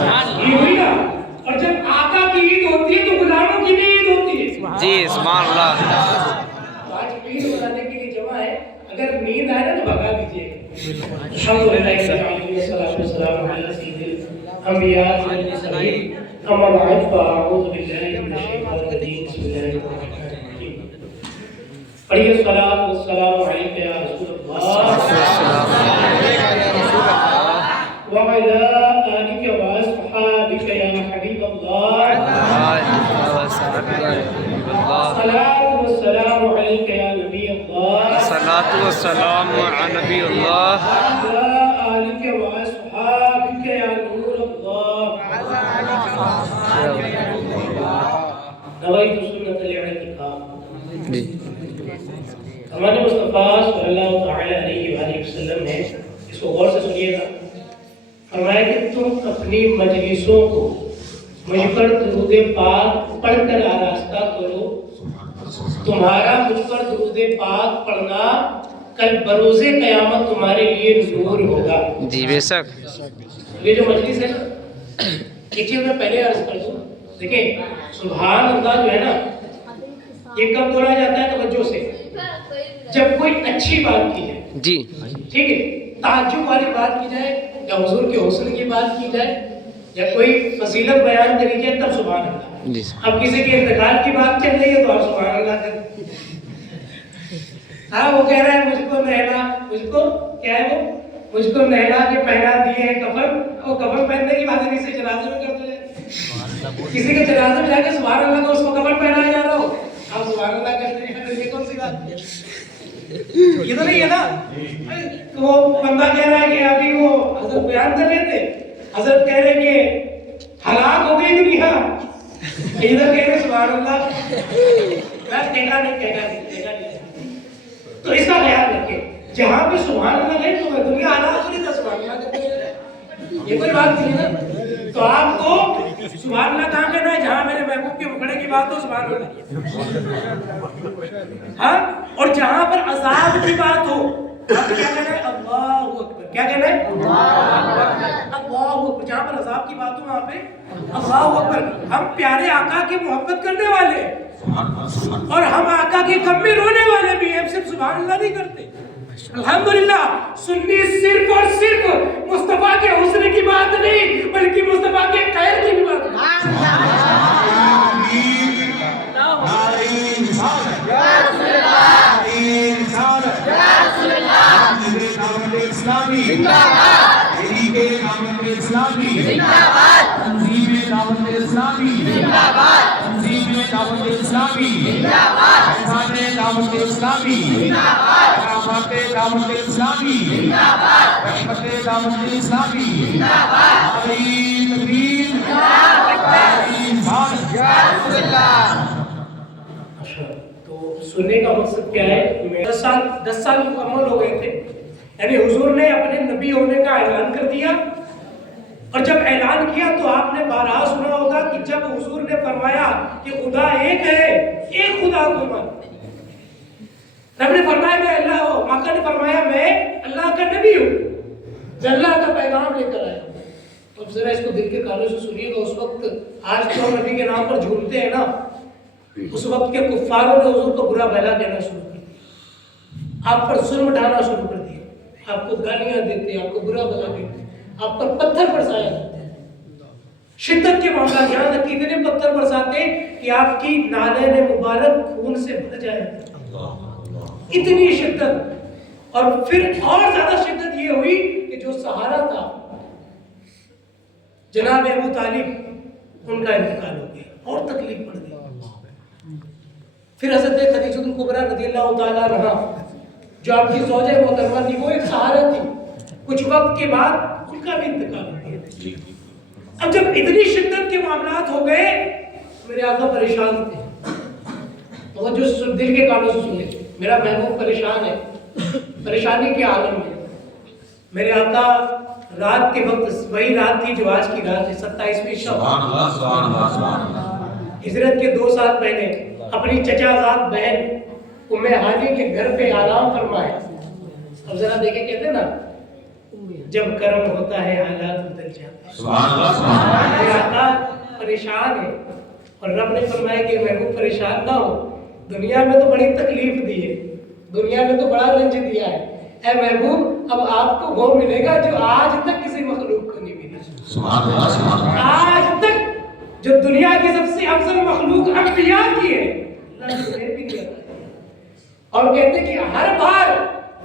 یہ ہوئی نا. اور جب آقا کی عید ہوتی ہے تو غلاموں کی بھی عید ہوتی ہے. جی سبحان اللہ. آج عید منانے کے لیے جمع ہے. اگر نیند آئے نا تو بھگا دیجیے. الحمدللہ والصلاۃ والسلام علی سید الانبیاء والمرسلین. اما بعد فاعوذ باللہ من الشیطان الرجیم. بسم اللہ الرحمن الرحیم. پڑھیے الصلاۃ والسلام علیک یا رسول اللہ وعلی آلک واصحابک یا حبیب اللہ. الصلاۃ والسلام علیک یا نبی اللہ. الصلاۃ والسلام علی نبی اللہ. وعلی آلک واصحابک یا نور اللہ. نویت سنت الاعتکاف. جی ہمارے مصطفیٰ صلی اللہ تعالی علیہ وآلہ وسلم نے اس کو غور سے سنیے گا. فرمایا کہ تم اپنی مجلسوں کو مجھ پر درود پاک پڑھ کر آراستہ کرو. تمہارا مجھ پر درود پاک پڑھنا کل بروز قیامت تمہارے لیے نور ہوگا. جی بے شک. یہ جو مجلس ہے ایک چیز میں پہلے عرض کر دوں. دیکھیں سبحان اللہ جو ہے نا یہ کب بولا جاتا ہے توجہ سے جب کوئی اچھی بات کی جائے. جی ٹھیک ہے. تعجب والی بات کی جائے یا حضور کے حسن کی بات کی جائے یا کوئی فضیلت بیان کری جائے تب سبحان اللہ. جی اب کسی کے انتقال کی بات چل رہی ہے تو آپ سبحان اللہ کریں. ہاں وہ کہہ رہا ہے مجھ کو نہلا, مجھ کو کیا ہے وہ مجھ کو نہلا کے پہنا دیے کفن. وہ کفن پہننے کی بات نہیں سے جنازے میں کرتے ہیں. کسی کے جنازے میں جا کے سبحان اللہ کو اس کو کفن پہنایا جا رہا ہو آپ سبحان اللہ کہتے ہیں. یہ کون سی بات ہے؟ یہ تو نہیں ہے نا. وہ بندہ کہہ رہا ہے کہ ابھی وہ حضرت بیان کر رہے تھے, حضرت کہہ رہے کہ ہلاک ہو گئی دنیا, ادھر کہہ رہے سبحان اللہ. میں دیکھا نہیں. تو اس کا خیال رکھیں جہاں پہ سبحان اللہ نہیں تو دنیا ہلاک ہو رہی تھا سبحان اللہ کہتے ہیں. یہ کوئی بات نہیں ہے نا. تو آپ کو سبحان اللہ کہاں کہنا ہے جہاں میرے محبوب کے مکھڑے کی بات ہو سبحان اللہ. ہاں اور جہاں پر عذاب کی بات ہو آپ کیا کہنا ہے اللہ اکبر. کیا کہنا ہے اللہ اکبر. جہاں پر عذاب کی بات ہو وہاں پہ اللہ اکبر. ہم پیارے آقا کی محبت کرنے والے اور ہم آقا کے غم میں رونے والے بھی ہیں, صرف سبحان اللہ نہیں کرتے. الحمدللہ سنی صرف اور صرف مصطفیٰ کے حسن کی بات نہیں بلکہ مصطفیٰ کے خیر کی بھی بات ہے. تو سننے کا مقصد کیا ہے؟ 10 سال مکمل ہو گئے تھے. یعنی حضور نے اپنے نبی ہونے کا اعلان کر دیا. اور جب اعلان کیا تو آپ نے بارہا سنا ہوگا کہ جب حضور نے فرمایا کہ خدا ایک ہے, ایک خدا کو مان. رب نے فرمایا میں اللہ ہوں, آقا نے فرمایا میں اللہ کا نبی ہوں, میں اللہ کا پیغام لے کر آیا. اب ذرا اس کو دل کے کانوں سے سنیے گا. اس وقت آج تو نبی کے نام پر جھومتے ہیں نا, اس وقت کے کفاروں نے حضور کو برا بھلا کہنا شروع کر دیا, آپ پر ظلم ڈھانا شروع کر دیا, آپ کو گالیاں دیتے, آپ کو برا بھلا کہتے, آپ پر پتھر برسایا جاتے ہیں. شدت کے معاملات یہاں تک کہ اتنے پتھر برساتے کہ آپ کی نالین مبارک خون سے بھر جایا. اتنی شدت. اور پھر اور زیادہ شدت یہ ہوئی کہ جو سہارا تھا جناب ابو طالب ان کا انتقال ہو گیا اور تکلیف پڑ گئی. پھر حضرت خدیجہ الکبریٰ رضی اللہ تعالیٰ عنہا جو آپ کی زوجہ محترمہ تھی وہ ایک سہارا تھی, کچھ وقت کے بعد ان کا بھی انتقال ہو گیا. اب جب اتنی شدت کے معاملات ہو گئے میرے آقا پریشان تھے. تو جو دل کے کانوں سے سنیں, میرا محبوب پریشان ہے, پریشانی کے عالم میں. میرے آقا رات کے وقت وہی رات تھی جو آج کی رات ہے, 27ویں شب, ہجرت کے 2 سال پہلے اپنی چچا زاد بہن ام ہانی کے گھر پہ آرام فرمائے. اب ذرا دیکھیں, کہتے ہیں نا जब कर्म होता है हालात बदल जाते हैं। सुभान अल्लाह, सुभान अल्लाह। मेरा आका परेशान है और रब ने फरमाया कि महबूब परेशान ना हो, दुनिया में तो बड़ी तकलीफ दी है, दुनिया में तो बड़ा रंज दिया है, ऐ महबूब अब आपको वो मिलेगा जो आज तक किसी मखलूक को नहीं मिला। सुभान अल्लाह, सुभान अल्लाह। आज तक जो दुनिया की सबसे अफजल मखलूक अंबिया की है, अल्लाह ने उन्हें भी दिया। और कहते कि हर बार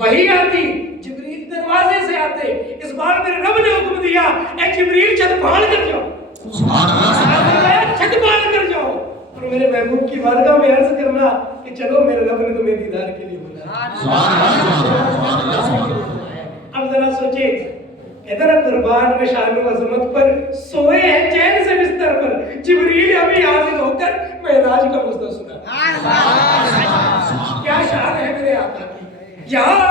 वही आती, जिब्रील दरवाजे से आते, इस बार मेरे रब ने हुक्म दिया ए जिब्रील छत फाड़ कर जाओ। सुभान अल्लाह, छत फाड़ कर जाओ और मेरे महबूब की बारगाह में अर्ज करना कि चलो मेरे रब ने तुम्हें दीदार के लिए बुलाया। सुभान अल्लाह, सुभान अल्लाह, सुभान अल्लाह। अब जरा सोचे, कहते ना कुर्बान में शान व अजमत पर सोए हैं चैन से बिस्तर पर, जिब्रील अभी हाजिर होकर मेराज का मुद्दा सुना। क्या शान है मेरे आका की। यहाँ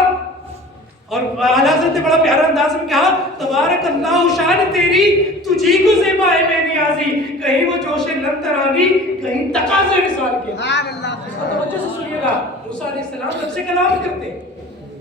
और आला हज़रत ने बड़ा प्यारा अंदाज में कहा, तबारक अल्लाह शान तेरी तुझी को ज़ेबा है मैं नियाज़ी, कहीं वो जोशे लब तरानी, कहीं तकाज़े निसार के। इसको तवज्जो से सुनिएगा, मूसा अलैहिस्सलाम रब से कलाम करते,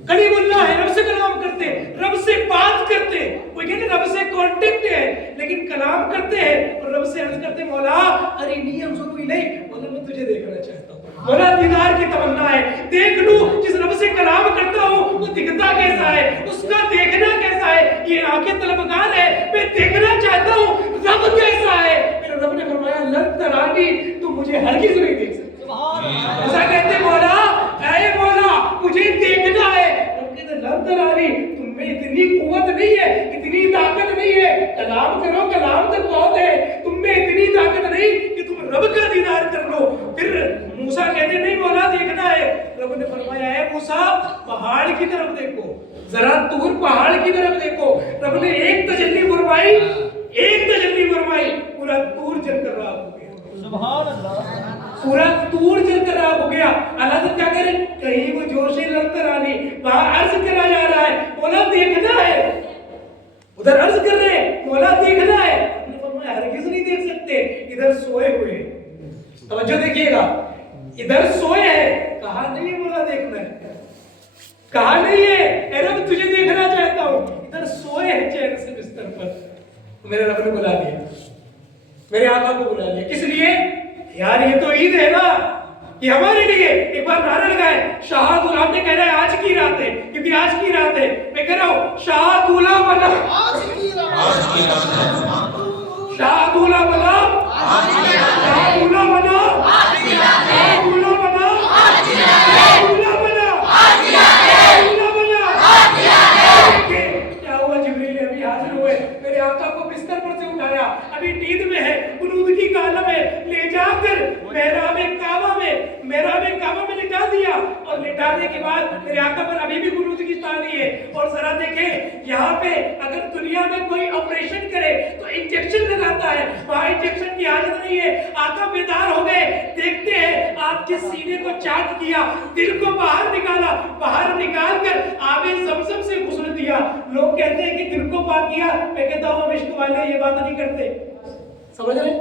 कलीमुल्लाह है, रब से कलाम करते, रब से बात करते, वो कहते रब से कांटेक्ट है, लेकिन कलाम करते हैं और रब से अर्ज करते मौला अरिनी अंजुरु इलैक, मौला मैं तुझे देखना चाहता हूँ, मौला दीदार की तमन्ना है, देख लूं जिस रब से कलाम करता हूँ वो दिखता कैसा है, उसका देखना कैसा है, ये आंखें तलबगार है, मैं देखना चाहता हूँ रब कैसा है। मेरे रब ने फरमाया लन तरानी, तू मुझे हरगिज़ नहीं देख सकता। ऐसा कहते मौला ऐ मौला मुझे देखना है, रब कहते लन तरानी, तुम में इतनी कुव्वत नहीं है, इतनी ताकत नहीं है, कलाम करो कलाम तक बहुत है, तुम में इतनी ताकत नहीं कि तुम रब का दीदार कर लो। फिर मूसा कहते नहीं मौला देखना है, रब ने फरमाया है मूसा पहाड़ की तरफ देखो, जरा दूर पहाड़ की तरफ देखो। रब ने एक तजल्ली फरमाई, एक तजल्ली फरमाई, पूरा तूर जलकर राख हो गया। सुभान अल्लाह, पूरा तूर जलकर राख हो गया। अल्लाह तो क्या करे, कहीं वो जोशे ललकर आनी, वहां अर्ज करा जा रहा है मौला देखना है, उधर अर्ज कर रहे हैं मौला देखना है, अपने फरमाया हरगिज़ नहीं देख सकते, इधर सोए हुए। तवज्जो देखिएगा, इधर सोए हैं, कहा नहीं है मौला देखना है, कहा नहीं है ए रब तुझे देखना चाहता हूं, इधर सोए हैं चैन से बिस्तर पर। मेरे रब ने बुला लिया, मेरे आका को बुला लिया, किस लिए यार ये तो ईद है ना, ये हमारे लिए। एक बार नारा लगाए शाह गुलाम ने कहना है आज की रात है, क्योंकि आज की रात है, मैं कह रहा हूं शाह गुलाम बना, आज की रात है, शाह गुलाम बना, शाह गुलाम बना, शाह गुलाम बना, शाह गुलाम बना, क्या हुआ जिब्रील अभी हाजिर हुए, मेरे आका को बिस्तर पर से उठाया, अभी नींद में है, कुनूदगी का आलम है, ले जाकर मेहराब काबा में लिटा दिया और लिटाने के बाद मेरे आका पर अभी भी कुनूदगी तानी है। और जरा देखें यहाँ पे अगर दुनिया में कोई ऑपरेशन करे तो इंजेक्शन लगाता है, वहाँ इंजेक्शन की हाजत नहीं है। आका बेदार हो गए, देखते हैं आपके सीने को चाक किया, दिल को बाहर निकाला, बाहर निकाल कर आबे ज़मज़म से गुस्ल दिया। लोग कहते हैं कि दिल को पाक किया, मैं कहता हूँ हम इश्क वाले ये बात नहीं करते, समझ रहे,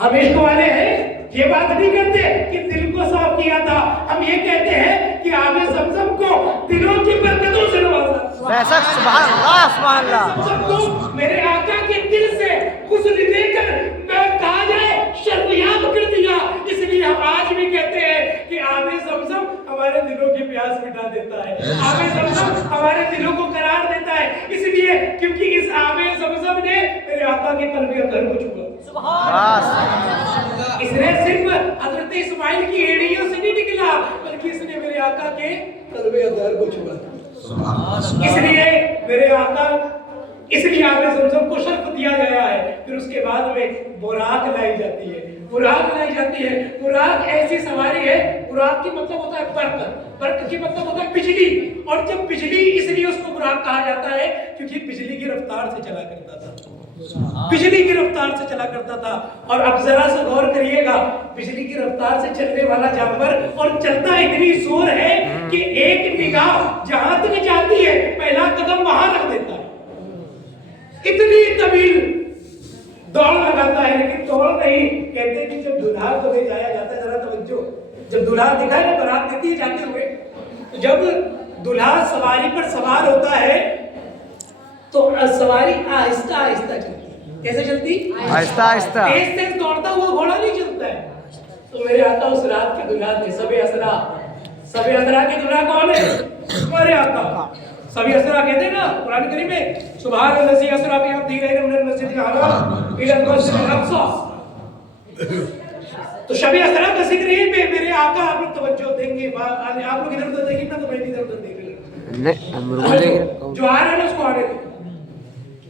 हम इश्क वाले हैं ये बात नहीं करते कि दिल को साफ किया था, हम ये कहते हैं कि आबे ज़मज़म को दिलों की बरकतों से नवाजा। बेशक सुभान अल्लाह, सुभान अल्लाह। को मेरे आका के दिल से गुस्ल देकर मैं कहा जाए शर्मियाब कर दिया। इसलिए हम आज भी कहते हैं कि आबे ज़मज़म हमारे दिलों की प्यास मिटा देता है, आबे ज़मज़म हमारे दिलों को करार देता है, इसलिए क्योंकि इस आबे ज़मज़म ने मेरे आका के कल्बे अतहर को छुआ। इसने सिर्फ हजरत इस्माइल की एड़ियों से नहीं निकला, बल्कि इसने मेरे आका के कल्बे अतहर को छुआ। इसलिए मेरे आका, इसलिए आबे ज़मज़म को शर्फ दिया गया है। फिर उसके बाद में बुराक लाई जाती है, बुराक लाई जाती है। बुराक ऐसी सवारी है, बुराक की मतलब होता है बर्क, बर्क की मतलब होता है बिजली। और जब बिजली, इसलिए उसको बुराक कहा जाता है क्योंकि बिजली की रफ्तार से चला करता था, बिजली की रफ्तार से चला करता था। और अब जरा सा गौर करिएगा, बिजली की रफ्तार से चलने वाला जानवर और चलता इतनी जोर है कि एक निगाह जहां तक जाती है पहला कदम वहां रख देता है, इतनी तवील दौड़ लगाता है। लेकिन दौड़ नहीं, कहते कि जब दूल्हा को ले जाया जाता है, जरा तवज्जो, जब दूल्हा दिखाए ना बारात देती है जाते हुए, तो जब दूल्हा सवारी पर सवार होता है तो सवारी आहिस्ता आहिस्ता चलती है। कैसे चलती? आहिस्ता आहिस्ता। तेज तेज दौड़ता हुआ घोड़ा नहीं चलता है। तो मेरे आका उस रात के दुल्हा थे। सबे असरा के दुल्हा कौन है? हमारे आका। सबे असरा कहते हैं ना कुरान करीम में, सुभान अल्लाज़ी असरा बि अब्दिही लैलन मिनल मस्जिदिल हराम इलल मस्जिदिल अक़सा। तो शबे असरा का जिक्र यहीं पे मेरे आका आप लोग तवज्जो देंगे। आप लोग इधर उधर देखेंगे ना तो मैं इधर उधर देख लूंगा। नहीं हम रुको देख रहे जो आ रहा है ना उसको आने दे,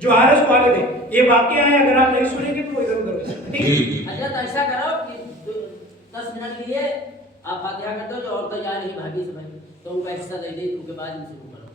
जो आ रहा है उसको आने दे। ये वाकया है, अगर आप नहीं सुनेंगे तो इधर उधर ठीक है। हजरत ऐसा करो कि 10 मिनट के लिए आप फातिहा कर दो, जो और तैयार नहीं भाभी से भाई तो वो पैसा दे दे, उसके बाद शुरू कर